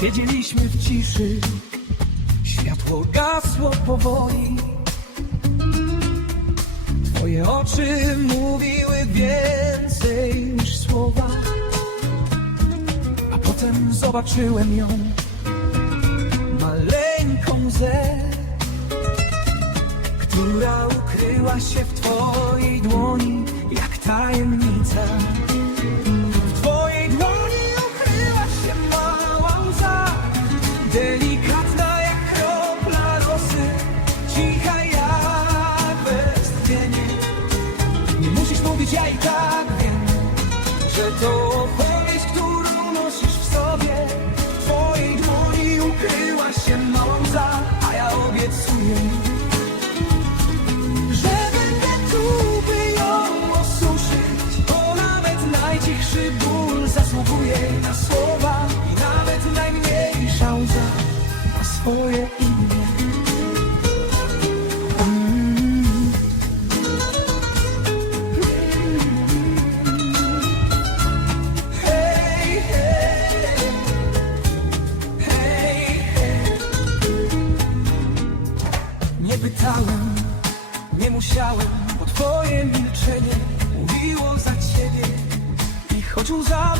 w ciszy. Światło gasło powoli. Twoje oczy mówiły więcej niż słowa. A potem zobaczyłem ją Maleńką łzę Która ukryła się w twojej dłoni Że to opowieść, którą nosisz w sobie. W twojej dłoni ukryła się mała łza A ja obiecuję że będę tu, by ją osuszyć Bo nawet najcichszy ból zasługuje na słowa I nawet najmniejsza łza ma swoje imię Nie pytałem, nie musiałem, bo twoje milczenie mówiło za ciebie. I choć łza